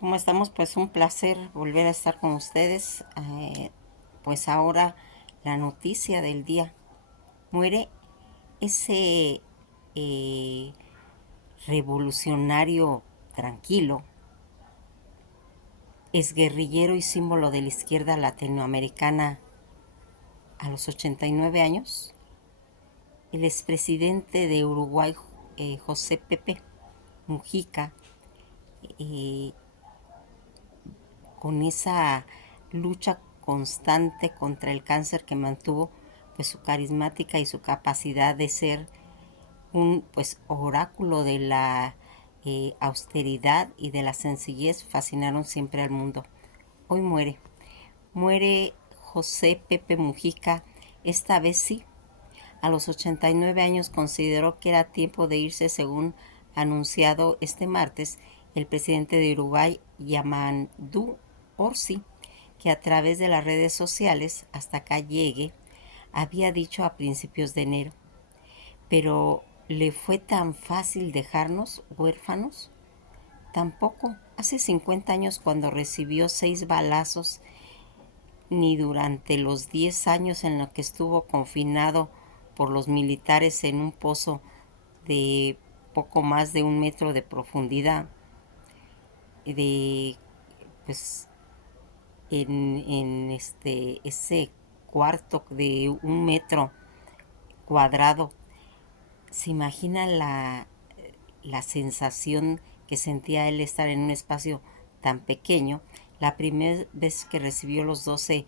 ¿Cómo estamos? Pues un placer volver a estar con ustedes. Pues ahora la noticia del día. Muere ese eh, revolucionario tranquilo, es guerrillero y símbolo de la izquierda latinoamericana a los 89 años. El expresidente de Uruguay, José Pepe Mujica, eh, con esa lucha constante contra el cáncer que mantuvo, pues su carismática y su capacidad de ser un pues oráculo de la austeridad y de la sencillez fascinaron siempre al mundo. Hoy muere José Pepe Mujica, esta vez sí. A los 89 años consideró que era tiempo de irse, según anunciado este martes el presidente de Uruguay, Yamandu Orsi, que a través de las redes sociales, hasta acá llegue, había dicho a principios de enero. Pero ¿le fue tan fácil dejarnos huérfanos? Tampoco. Hace 50 años, cuando recibió 6 balazos, ni durante los 10 años en los que estuvo confinado por los militares en un pozo de poco más de 1 metro de profundidad, de pues ese cuarto de 1 metro cuadrado. ¿Se imagina la sensación que sentía él estar en un espacio tan pequeño? La primera vez que recibió los 12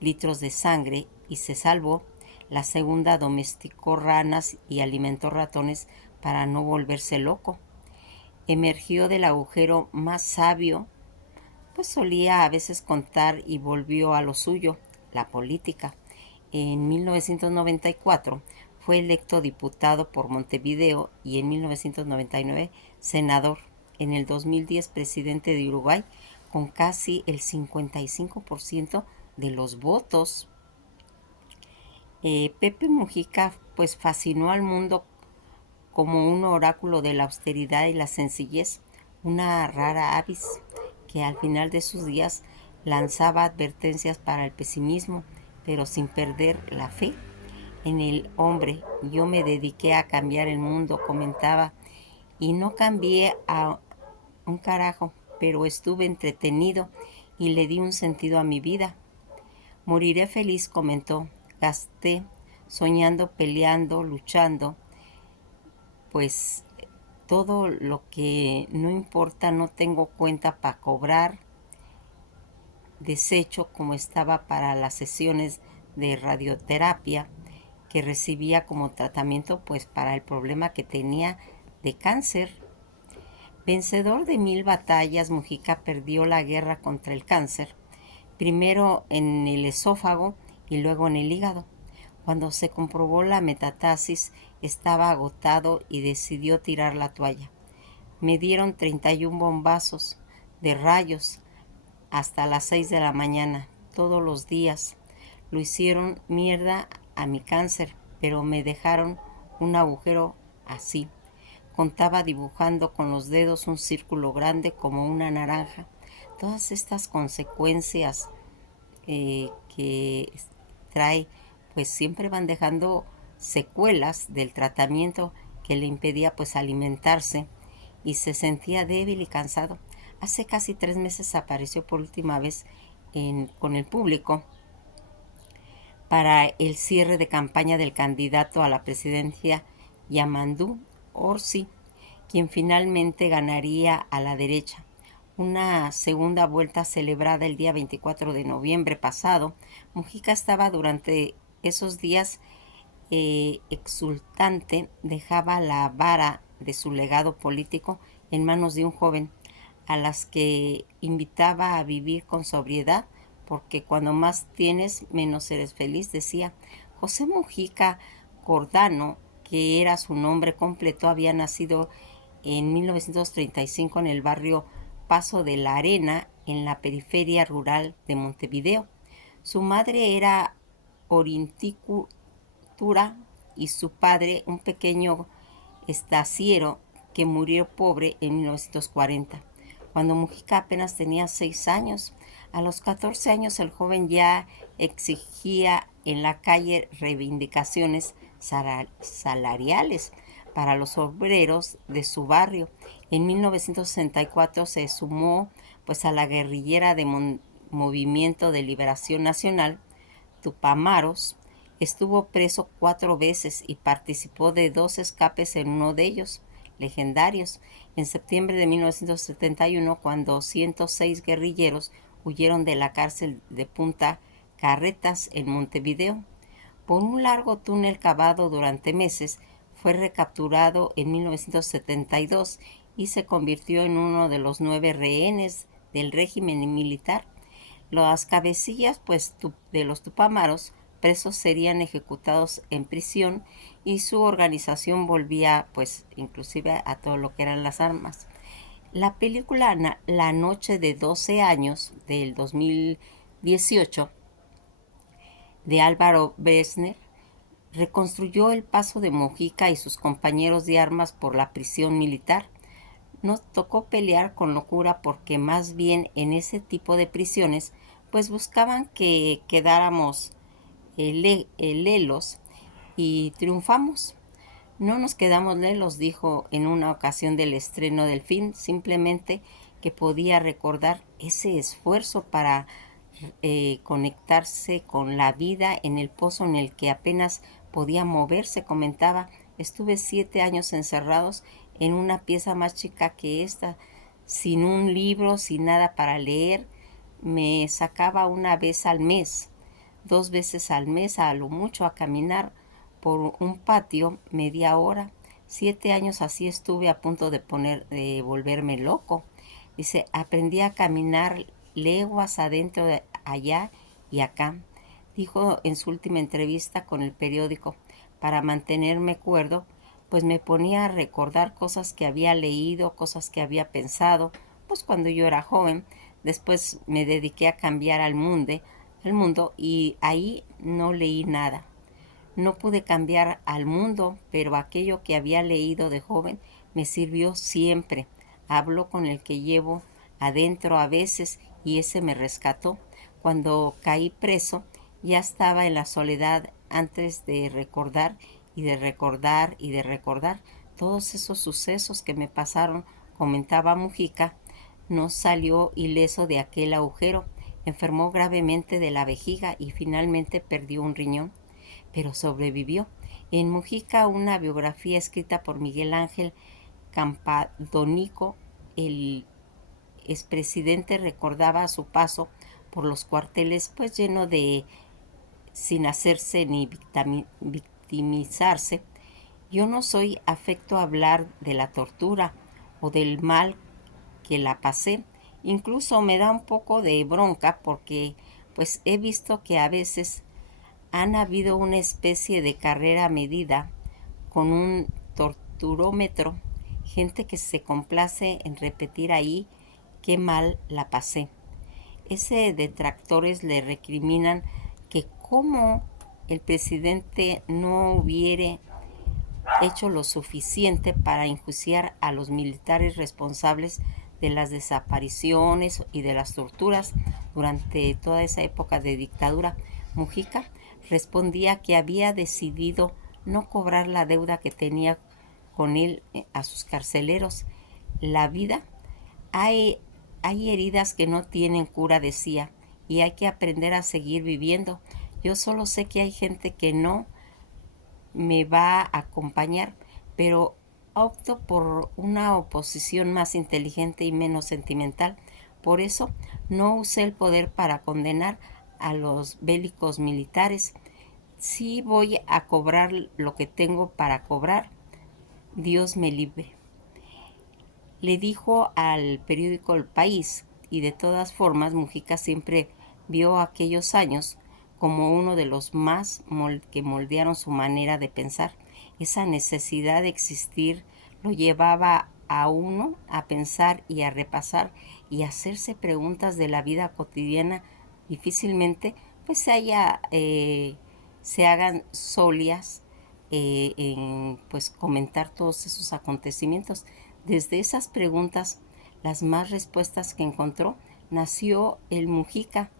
litros de sangre y se salvó, la segunda domesticó ranas y alimentó ratones para no volverse loco. Emergió del agujero más sabio, pues solía a veces contar, y volvió a lo suyo, la política. En 1994 fue electo diputado por Montevideo y en 1999 senador. En el 2010 presidente de Uruguay con casi el 55% de los votos. Pepe Mujica pues fascinó al mundo como un oráculo de la austeridad y la sencillez, una rara avis que al final de sus días lanzaba advertencias para el pesimismo, pero sin perder la fe en el hombre. Yo me dediqué a cambiar el mundo, comentaba, y no cambié a un carajo, pero estuve entretenido y le di un sentido a mi vida. Moriré feliz, comentó. Gasté soñando, peleando, luchando, pues todo lo que no importa, no tengo cuenta para cobrar, deshecho como estaba para las sesiones de radioterapia que recibía como tratamiento pues para el problema que tenía de cáncer. Vencedor de 1000 batallas, Mujica perdió la guerra contra el cáncer, primero en el esófago y luego en el hígado. Cuando se comprobó la metástasis, estaba agotado y decidió tirar la toalla. Me dieron 31 bombazos de rayos hasta las 6 de la mañana, todos los días. Lo hicieron mierda a mi cáncer, pero me dejaron un agujero así. Contaba dibujando con los dedos un círculo grande como una naranja. Todas estas consecuencias que trae, pues siempre van dejando secuelas del tratamiento que le impedía pues alimentarse, y se sentía débil y cansado. Hace casi 3 meses apareció por última vez con el público para el cierre de campaña del candidato a la presidencia, Yamandu Orsi, quien finalmente ganaría a la derecha. Una segunda vuelta celebrada el día 24 de noviembre pasado, Mujica estaba durante esos días exultante. Dejaba la vara de su legado político en manos de un joven, a las que invitaba a vivir con sobriedad, porque cuando más tienes, menos eres feliz, decía. José Mujica Cordano, que era su nombre completo, había nacido en 1935 en el barrio Paso de la Arena, en la periferia rural de Montevideo. Su madre era horticultura y su padre un pequeño estanciero que murió pobre en 1940. cuando Mujica apenas tenía 6 años. A los 14 años el joven ya exigía en la calle reivindicaciones salariales para los obreros de su barrio. En 1964 se sumó pues a la guerrillera de Movimiento de Liberación Nacional, Tupamaros. Estuvo preso 4 veces y participó de 2 escapes en uno de ellos, legendarios, en septiembre de 1971, cuando 106 guerrilleros huyeron de la cárcel de Punta Carretas en Montevideo. Por un largo túnel cavado durante meses, fue recapturado en 1972 y se convirtió en uno de los 9 rehenes del régimen militar. Las cabecillas pues, de los tupamaros presos serían ejecutados en prisión y su organización volvía pues inclusive a todo lo que eran las armas. La película La Noche de 12 años del 2018 de Álvaro Bresner reconstruyó el paso de Mojica y sus compañeros de armas por la prisión militar. Nos tocó pelear con locura porque más bien en ese tipo de prisiones pues buscaban que quedáramos lelos y triunfamos. No nos quedamos lelos, dijo en una ocasión del estreno del film, simplemente que podía recordar ese esfuerzo para conectarse con la vida en el pozo en el que apenas podía moverse. Comentaba: estuve 7 años encerrados en una pieza más chica que esta, sin un libro, sin nada para leer. Me sacaba una vez al mes, 2 veces al mes a lo mucho, a caminar por un patio media hora. 7 años así estuve, a punto de volverme loco. Dice: aprendí a caminar leguas adentro, de allá y acá. Dijo en su última entrevista con el periódico: para mantenerme cuerdo, pues me ponía a recordar cosas que había leído, cosas que había pensado, pues cuando yo era joven. Después me dediqué a cambiar al mundo, y ahí no leí nada. No pude cambiar al mundo, pero aquello que había leído de joven me sirvió siempre. Hablo con el que llevo adentro a veces y ese me rescató. Cuando caí preso, ya estaba en la soledad antes de recordar y de recordar y de recordar todos esos sucesos que me pasaron, comentaba Mujica. No salió ileso de aquel agujero, enfermó gravemente de la vejiga y finalmente perdió un riñón, pero sobrevivió. En Mujica, una biografía escrita por Miguel Ángel Campodónico, el expresidente, recordaba su paso por los cuarteles pues lleno de, sin hacerse ni victimizarse: yo no soy afecto a hablar de la tortura o del mal que la pasé. Incluso me da un poco de bronca porque pues he visto que a veces han habido una especie de carrera medida con un torturómetro, gente que se complace en repetir ahí qué mal la pasé. Ese detractores le recriminan que cómo el presidente no hubiera hecho lo suficiente para enjuiciar a los militares responsables de las desapariciones y de las torturas durante toda esa época de dictadura. Mujica respondía que había decidido no cobrar la deuda que tenía con él a sus carceleros. La vida, hay heridas que no tienen cura, decía, y hay que aprender a seguir viviendo. Yo solo sé que hay gente que no me va a acompañar, pero opto por una oposición más inteligente y menos sentimental. Por eso no usé el poder para condenar a los bélicos militares. Sí voy a cobrar lo que tengo para cobrar. Dios me libre, le dijo al periódico El País. Y de todas formas, Mujica siempre vio aquellos años como uno de los más que moldearon su manera de pensar. Esa necesidad de existir lo llevaba a uno a pensar y a repasar y a hacerse preguntas de la vida cotidiana. Difícilmente pues se hagan solias en pues comentar todos esos acontecimientos. Desde esas preguntas las más respuestas que encontró, nació el Mujica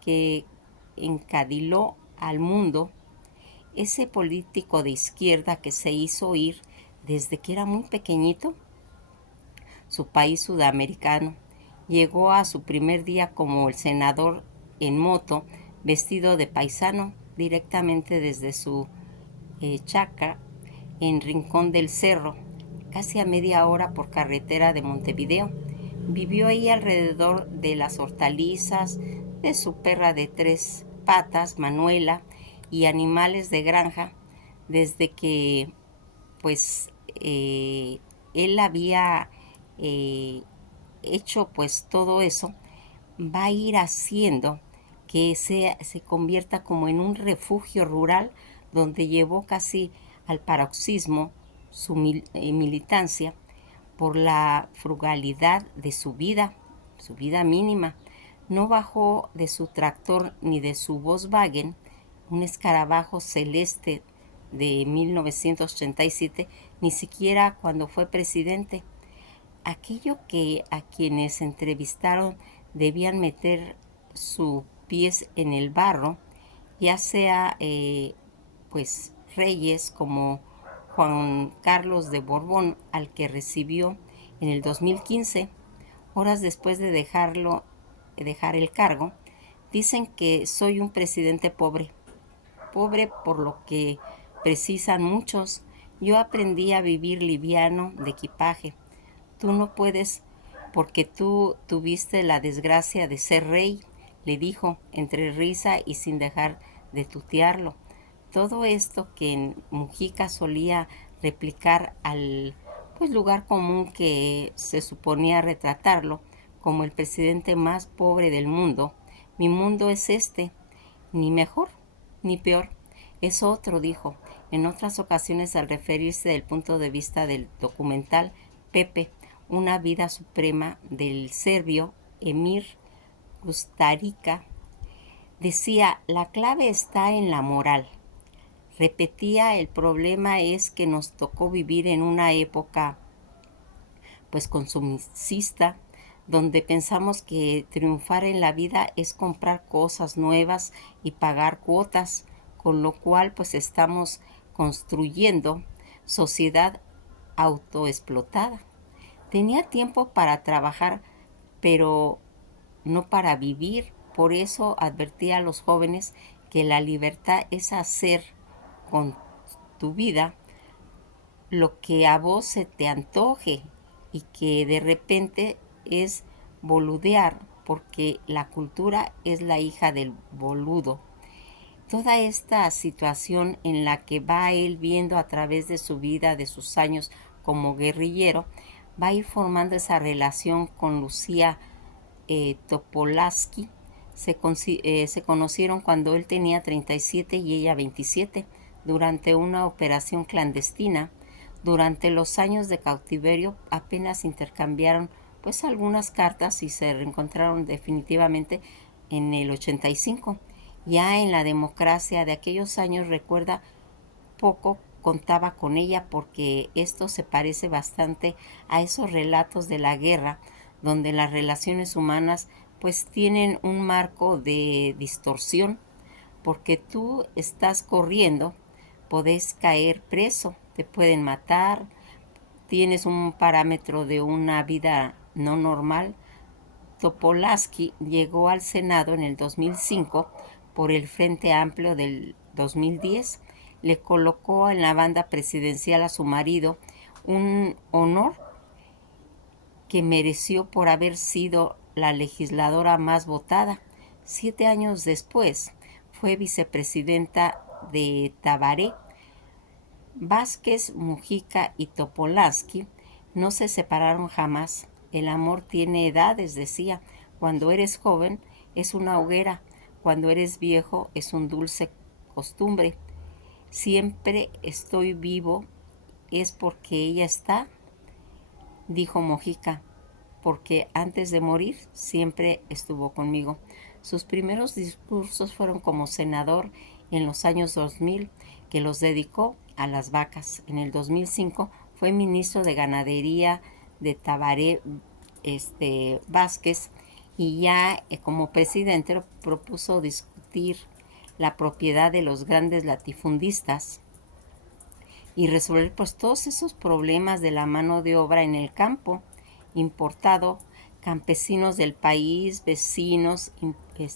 que encadiló al mundo, ese político de izquierda que se hizo oír desde que era muy pequeñito, su país sudamericano. Llegó a su primer día como el senador en moto, vestido de paisano, directamente desde su chacra en Rincón del Cerro, casi a media hora por carretera de Montevideo. Vivió ahí alrededor de las hortalizas, de su perra de 3 patas, Manuela, y animales de granja, desde que pues él había eh, hecho pues todo eso, va a ir haciendo que se convierta como en un refugio rural donde llevó casi al paroxismo su militancia por la frugalidad de su vida mínima. No bajó de su tractor ni de su Volkswagen, un escarabajo celeste de 1937, ni siquiera cuando fue presidente. Aquello que a quienes entrevistaron debían meter sus pies en el barro, ya sea pues reyes como Juan Carlos de Borbón, al que recibió en el 2015, horas después de dejar el cargo, dicen que soy un presidente pobre, pobre por lo que precisan muchos. Yo aprendí a vivir liviano de equipaje. Tú no puedes porque tú tuviste la desgracia de ser rey, le dijo entre risa y sin dejar de tutearlo. Todo esto que en Mujica solía replicar al pues lugar común que se suponía retratarlo como el presidente más pobre del mundo. Mi mundo es este, ni mejor ni peor, es otro, dijo. En otras ocasiones, al referirse del punto de vista del documental Pepe, una vida suprema del serbio Emir Kusturica, decía: la clave está en la moral. Repetía: el problema es que nos tocó vivir en una época pues consumista, donde pensamos que triunfar en la vida es comprar cosas nuevas y pagar cuotas, con lo cual pues estamos construyendo sociedad autoexplotada. Tenía tiempo para trabajar, pero no para vivir. Por eso advertía a los jóvenes que la libertad es hacer con tu vida lo que a vos se te antoje, y que de repente es boludear, porque la cultura es la hija del boludo. Toda esta situación en la que va él viendo a través de su vida, de sus años como guerrillero, va a ir formando esa relación con Lucía Topolansky. Se conocieron cuando él tenía 37 y ella 27, durante una operación clandestina. Durante los años de cautiverio apenas intercambiaron pues algunas cartas y se reencontraron definitivamente en el 85. Ya en la democracia de aquellos años, recuerda, poco contaba con ella porque esto se parece bastante a esos relatos de la guerra donde las relaciones humanas pues tienen un marco de distorsión, porque tú estás corriendo, podés caer preso, te pueden matar, tienes un parámetro de una vida no normal. Topolansky llegó al Senado en el 2005 por el Frente Amplio del 2010. Le colocó en la banda presidencial a su marido, un honor que mereció por haber sido la legisladora más votada. 7 años después fue vicepresidenta de Tabaré. Vázquez, Mujica y Topolansky no se separaron jamás. El amor tiene edades, decía. Cuando eres joven es una hoguera, cuando eres viejo es un dulce costumbre. Siempre estoy vivo es porque ella está, dijo Mujica, porque antes de morir siempre estuvo conmigo. Sus primeros discursos fueron como senador en los años 2000, que los dedicó a las vacas. En el 2005 fue ministro de Ganadería de Tabaré Vázquez, y ya como presidente propuso discutir la propiedad de los grandes latifundistas y resolver pues todos esos problemas de la mano de obra en el campo importado. Campesinos del país, vecinos,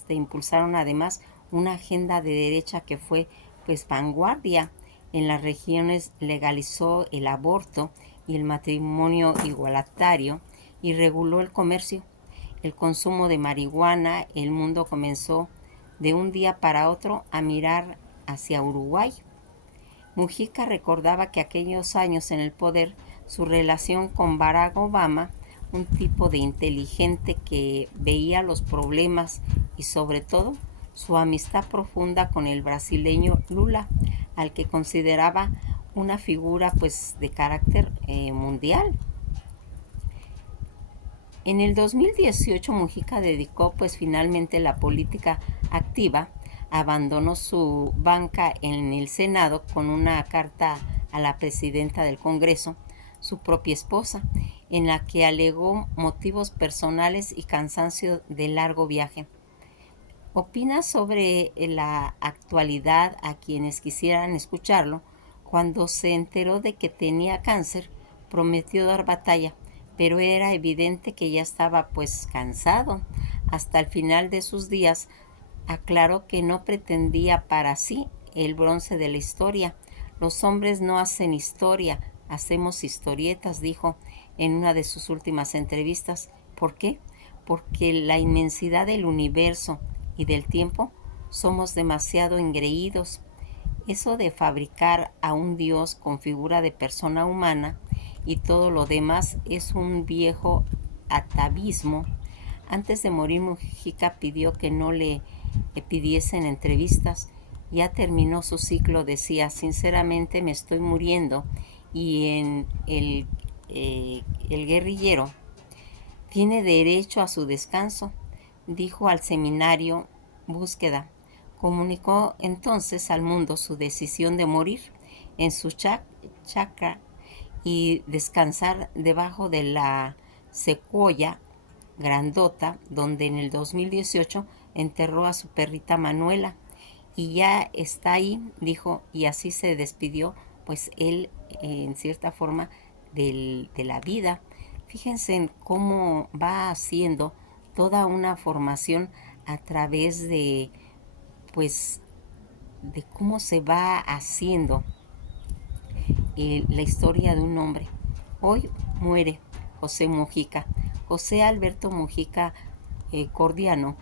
impulsaron además una agenda de derecha que fue pues vanguardia. En las regiones legalizó el aborto y el matrimonio igualitario y reguló el comercio, el consumo de marihuana. El mundo comenzó de un día para otro a mirar hacia Uruguay. Mujica recordaba que aquellos años en el poder, su relación con Barack Obama, un tipo de inteligente que veía los problemas, y sobre todo su amistad profunda con el brasileño Lula, al que consideraba una figura pues de carácter mundial. En el 2018 Mujica dedicó pues finalmente la política activa, abandonó su banca en el Senado con una carta a la presidenta del Congreso, su propia esposa, en la que alegó motivos personales y cansancio de largo viaje. Opina sobre la actualidad a quienes quisieran escucharlo. Cuando se enteró de que tenía cáncer, prometió dar batalla, pero era evidente que ya estaba pues cansado. Hasta el final de sus días aclaró que no pretendía para sí el bronce de la historia. Los hombres no hacen historia, hacemos historietas, dijo en una de sus últimas entrevistas. ¿Por qué? Porque la inmensidad del universo y del tiempo somos demasiado engreídos. Eso de fabricar a un Dios con figura de persona humana y todo lo demás es un viejo atavismo. Antes de morir, Mujica pidió que no le pidiesen entrevistas. Ya terminó su ciclo, decía, sinceramente me estoy muriendo. Y en el guerrillero tiene derecho a su descanso, dijo al seminario Búsqueda. Comunicó entonces al mundo su decisión de morir en su chacra y descansar debajo de la secuoya grandota, donde en el 2018 enterró a su perrita Manuela. Y ya está ahí, dijo, y así se despidió, pues él, en cierta forma, de la vida. Fíjense en cómo va haciendo toda una formación a través de, pues, de cómo se va haciendo la historia de un hombre. Hoy muere José Mujica, José Alberto Mujica Cordiano,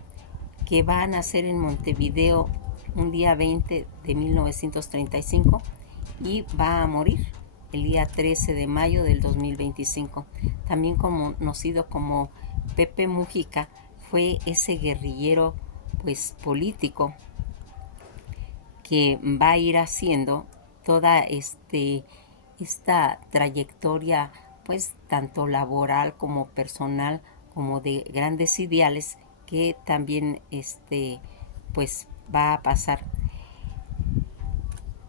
que va a nacer en Montevideo un día 20 de 1935 y va a morir el día 13 de mayo del 2025. También conocido como Pepe Mujica, fue ese guerrillero pues político que va a ir haciendo toda esta trayectoria pues tanto laboral como personal, como de grandes ideales, que también pues va a pasar.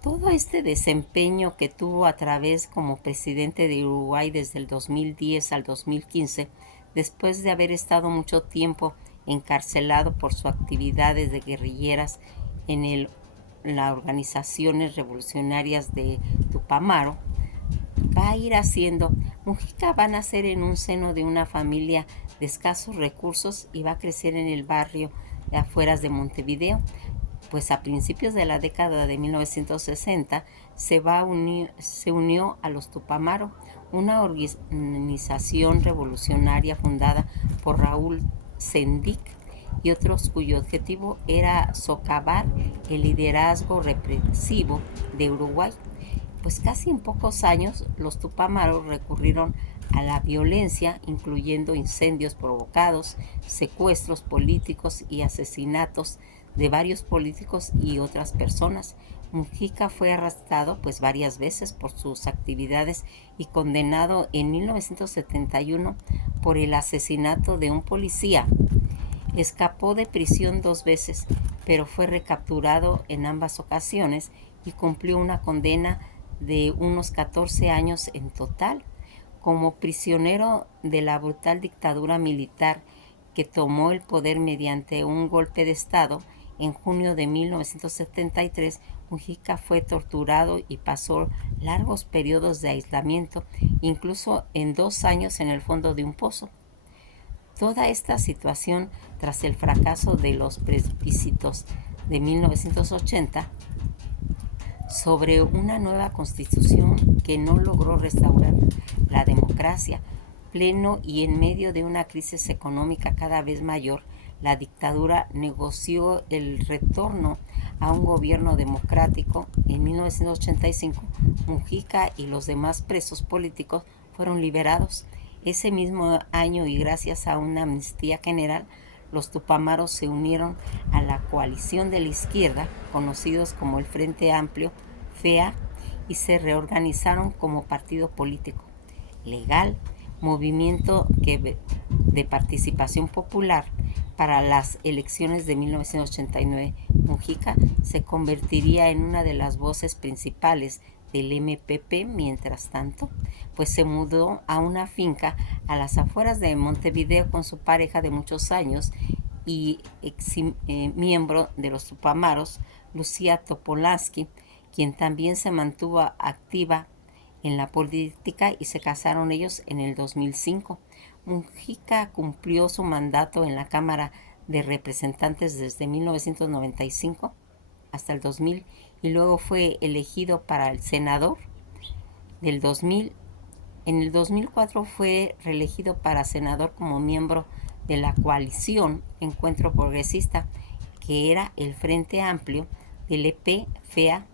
Todo este desempeño que tuvo a través como presidente de Uruguay desde el 2010 al 2015, después de haber estado mucho tiempo encarcelado por sus actividades de guerrilleras en las organizaciones revolucionarias de Tupamaro, va a ir haciendo. Mujica va a nacer en un seno de una familia de escasos recursos y va a crecer en el barrio de afueras de Montevideo. Pues a principios de la década de 1960 se unió a los Tupamaro, una organización revolucionaria fundada por Raúl Sendic y otros, cuyo objetivo era socavar el liderazgo represivo de Uruguay. Pues casi en pocos años los Tupamaros recurrieron a la violencia, incluyendo incendios provocados, secuestros políticos y asesinatos de varios políticos y otras personas. Mujica fue arrestado pues varias veces por sus actividades y condenado en 1971 por el asesinato de un policía. Escapó de prisión 2 veces, pero fue recapturado en ambas ocasiones y cumplió una condena de unos 14 años en total. Como prisionero de la brutal dictadura militar que tomó el poder mediante un golpe de Estado, en junio de 1973, Mujica fue torturado y pasó largos periodos de aislamiento, incluso en 2 años en el fondo de un pozo. Toda esta situación, tras el fracaso de los plebiscitos de 1980, sobre una nueva constitución que no logró restaurar la democracia, pleno y en medio de una crisis económica cada vez mayor, la dictadura negoció el retorno a un gobierno democrático. En 1985, Mujica y los demás presos políticos fueron liberados. Ese mismo año, y gracias a una amnistía general, los tupamaros se unieron a la coalición de la izquierda, conocidos como el Frente Amplio, FEA, y se reorganizaron como partido político legal, movimiento de participación popular. Para las elecciones de 1989, Mujica se convertiría en una de las voces principales del MPP. Mientras tanto, pues se mudó a una finca a las afueras de Montevideo con su pareja de muchos años y miembro de los Tupamaros, Lucía Topolansky, quien también se mantuvo activa en la política, y se casaron ellos en el 2005. Mujica cumplió su mandato en la Cámara de Representantes desde 1995 hasta el 2000 y luego fue elegido para el senador del 2000. En el 2004 fue reelegido para senador como miembro de la coalición Encuentro Progresista, que era el Frente Amplio del EP, FEA,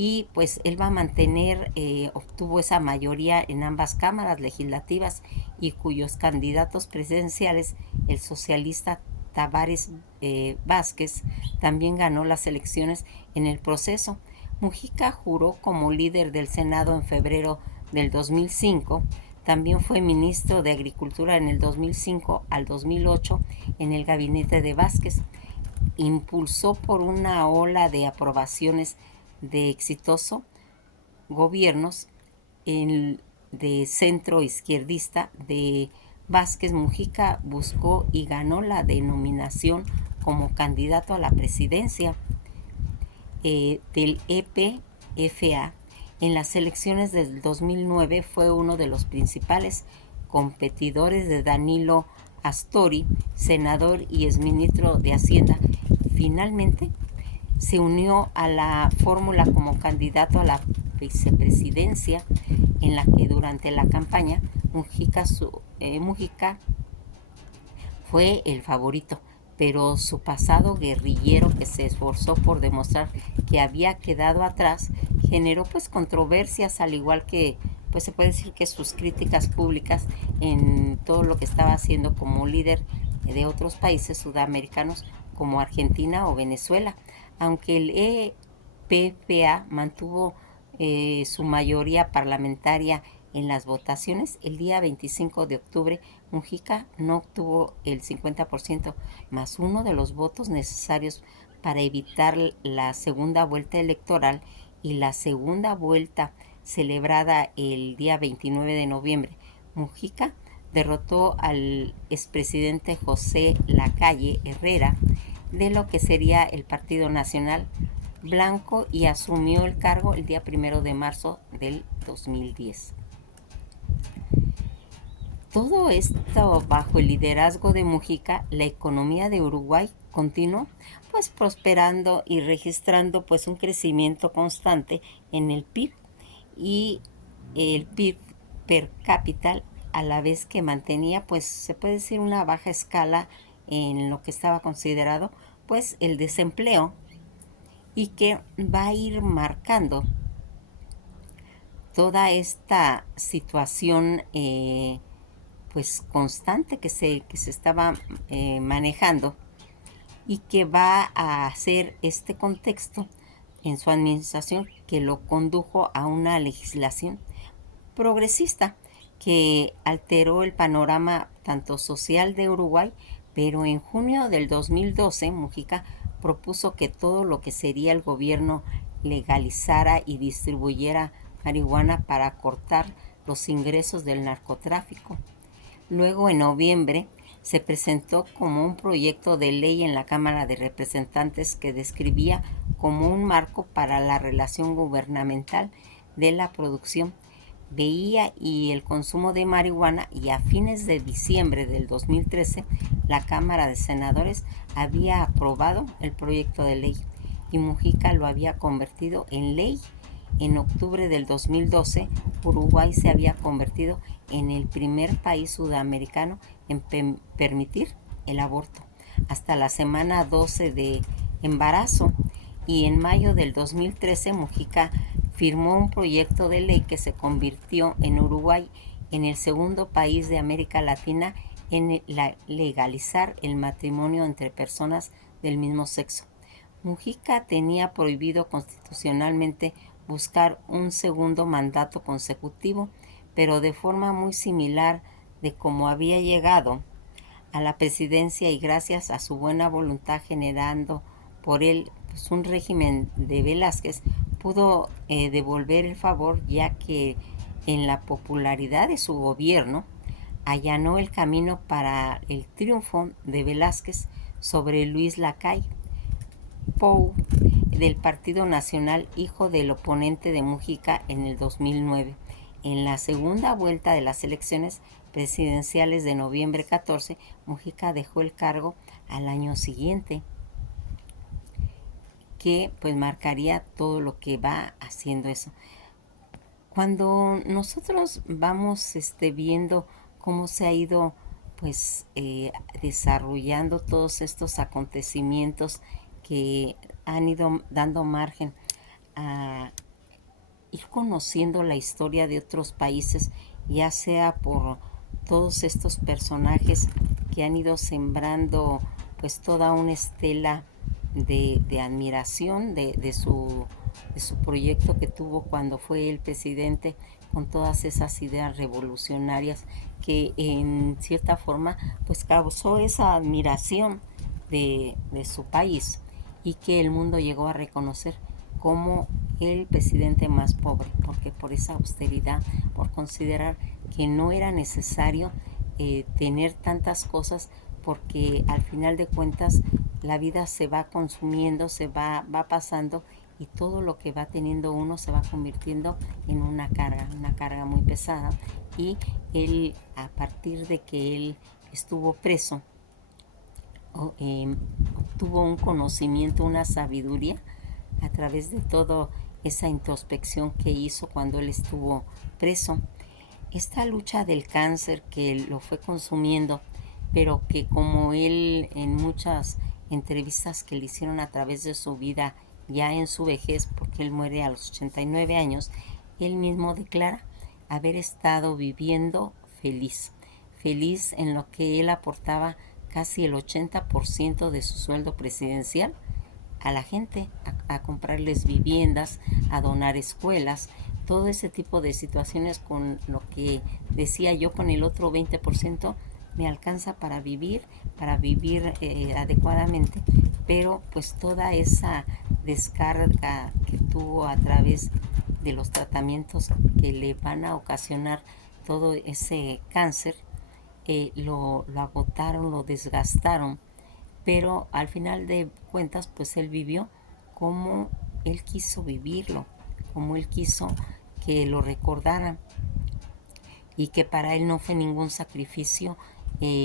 y pues él va a mantener, obtuvo esa mayoría en ambas cámaras legislativas, y cuyos candidatos presidenciales, el socialista Tabarez Vázquez, también ganó las elecciones en el proceso. Mujica juró como líder del Senado en febrero del 2005. También fue ministro de Agricultura en el 2005 al 2008 en el gabinete de Vázquez. Impulsó por una ola de aprobaciones de exitoso gobiernos de centro izquierdista de Vázquez. Mujica buscó y ganó la denominación como candidato a la presidencia del EPFA. En las elecciones del 2009 fue uno de los principales competidores de Danilo Astori, senador y exministro de Hacienda. Finalmente se unió a la fórmula como candidato a la vicepresidencia, en la que durante la campaña Mujica fue el favorito, pero su pasado guerrillero, que se esforzó por demostrar que había quedado atrás, generó pues controversias, al igual que pues se puede decir que sus críticas públicas en todo lo que estaba haciendo como líder de otros países sudamericanos como Argentina o Venezuela. Aunque el EPPA mantuvo su mayoría parlamentaria en las votaciones, el día 25 de octubre Mujica no obtuvo el 50% más uno de los votos necesarios para evitar la segunda vuelta electoral, y la segunda vuelta, celebrada el día 29 de noviembre, Mujica derrotó al expresidente José Lacalle Herrera de lo que sería el Partido Nacional Blanco, y asumió el cargo el día 1 de marzo del 2010. Todo esto bajo el liderazgo de Mujica, la economía de Uruguay continuó pues prosperando y registrando pues un crecimiento constante en el PIB y el PIB per cápita, a la vez que mantenía pues se puede decir una baja escala en lo que estaba considerado pues el desempleo, y que va a ir marcando toda esta situación pues constante que se estaba manejando, y que va a hacer este contexto en su administración que lo condujo a una legislación progresista que alteró el panorama tanto social de Uruguay. Pero en junio del 2012 Mujica propuso que todo lo que sería el gobierno legalizara y distribuyera marihuana para cortar los ingresos del narcotráfico. Luego, en noviembre, se presentó como un proyecto de ley en la Cámara de Representantes que describía como un marco para la relación gubernamental de la producción, veía y el consumo de marihuana, y a fines de diciembre del 2013 la Cámara de Senadores había aprobado el proyecto de ley y Mujica lo había convertido en ley. En octubre del 2012, Uruguay se había convertido en el primer país sudamericano en permitir el aborto hasta la semana 12 de embarazo, y en mayo del 2013 Mujica firmó un proyecto de ley que se convirtió en Uruguay en el segundo país de América Latina en legalizar el matrimonio entre personas del mismo sexo. Mujica tenía prohibido constitucionalmente buscar un segundo mandato consecutivo, pero de forma muy similar de cómo había llegado a la presidencia, y gracias a su buena voluntad generando por él pues, un régimen de Velázquez, pudo devolver el favor, ya que en la popularidad de su gobierno allanó el camino para el triunfo de Velázquez sobre Luis Lacalle Pou del Partido Nacional, hijo del oponente de Mujica en el 2009. En la segunda vuelta de las elecciones presidenciales de noviembre 14, Mujica dejó el cargo al año siguiente, que pues marcaría todo lo que va haciendo eso. Cuando nosotros vamos viendo cómo se ha ido pues desarrollando todos estos acontecimientos que han ido dando margen a ir conociendo la historia de otros países, ya sea por todos estos personajes que han ido sembrando pues toda una estela de admiración de su proyecto que tuvo cuando fue el presidente, con todas esas ideas revolucionarias que en cierta forma pues causó esa admiración de su país, y que el mundo llegó a reconocer como el presidente más pobre, porque por esa austeridad, por considerar que no era necesario tener tantas cosas, porque al final de cuentas la vida se va consumiendo, va pasando, y todo lo que va teniendo uno se va convirtiendo en una carga muy pesada. Y él, a partir de que él estuvo preso, obtuvo un conocimiento, una sabiduría a través de toda esa introspección que hizo cuando él estuvo preso. Esta lucha del cáncer que lo fue consumiendo, pero que como él en muchas entrevistas que le hicieron a través de su vida, ya en su vejez, porque él muere a los 89 años, él mismo declara haber estado viviendo feliz, feliz en lo que él aportaba casi el 80% de su sueldo presidencial a la gente, a comprarles viviendas, a donar escuelas, todo ese tipo de situaciones. Con lo que decía yo, con el otro 20% me alcanza para vivir adecuadamente, pero pues toda esa descarga que tuvo a través de los tratamientos que le van a ocasionar todo ese cáncer, lo agotaron, lo desgastaron, pero al final de cuentas pues él vivió como él quiso vivirlo, como él quiso que lo recordaran, y que para él no fue ningún sacrificio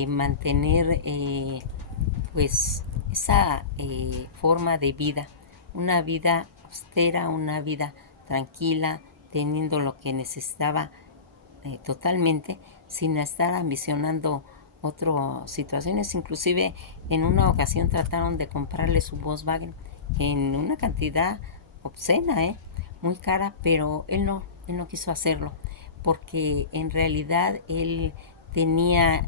mantener pues esa forma de vida, una vida austera, una vida tranquila, teniendo lo que necesitaba totalmente, sin estar ambicionando otras situaciones. Inclusive en una ocasión trataron de comprarle su Volkswagen en una cantidad obscena, muy cara, pero él no quiso hacerlo, porque en realidad él tenía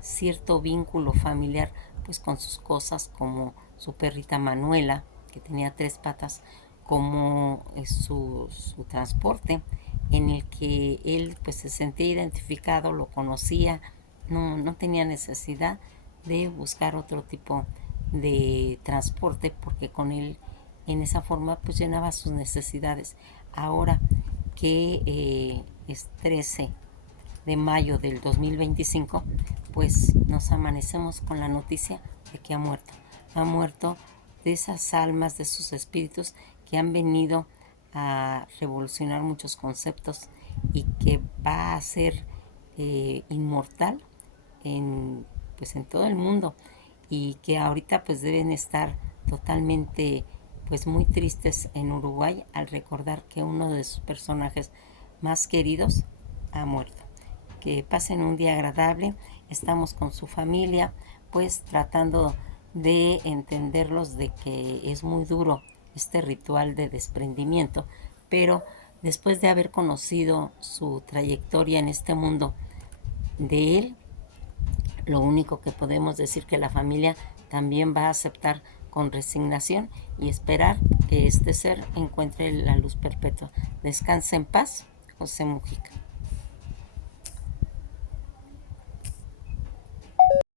cierto vínculo familiar pues con sus cosas, como su perrita Manuela, que tenía 3 patas, como su transporte, en el que él pues se sentía identificado, lo conocía, no tenía necesidad de buscar otro tipo de transporte, porque con él en esa forma pues llenaba sus necesidades. Ahora que es 13 de mayo del 2025, pues nos amanecemos con la noticia de que ha muerto. Ha muerto de esas almas, de sus espíritus que han venido a revolucionar muchos conceptos y que va a ser inmortal en, pues en todo el mundo, y que ahorita pues deben estar totalmente pues muy tristes en Uruguay al recordar que uno de sus personajes más queridos ha muerto. Que pasen un día agradable, estamos con su familia pues tratando de entenderlos de que es muy duro este ritual de desprendimiento, pero después de haber conocido su trayectoria en este mundo de él, lo único que podemos decir que la familia también va a aceptar con resignación y esperar que este ser encuentre la luz perpetua. Descanse en paz, José Mujica.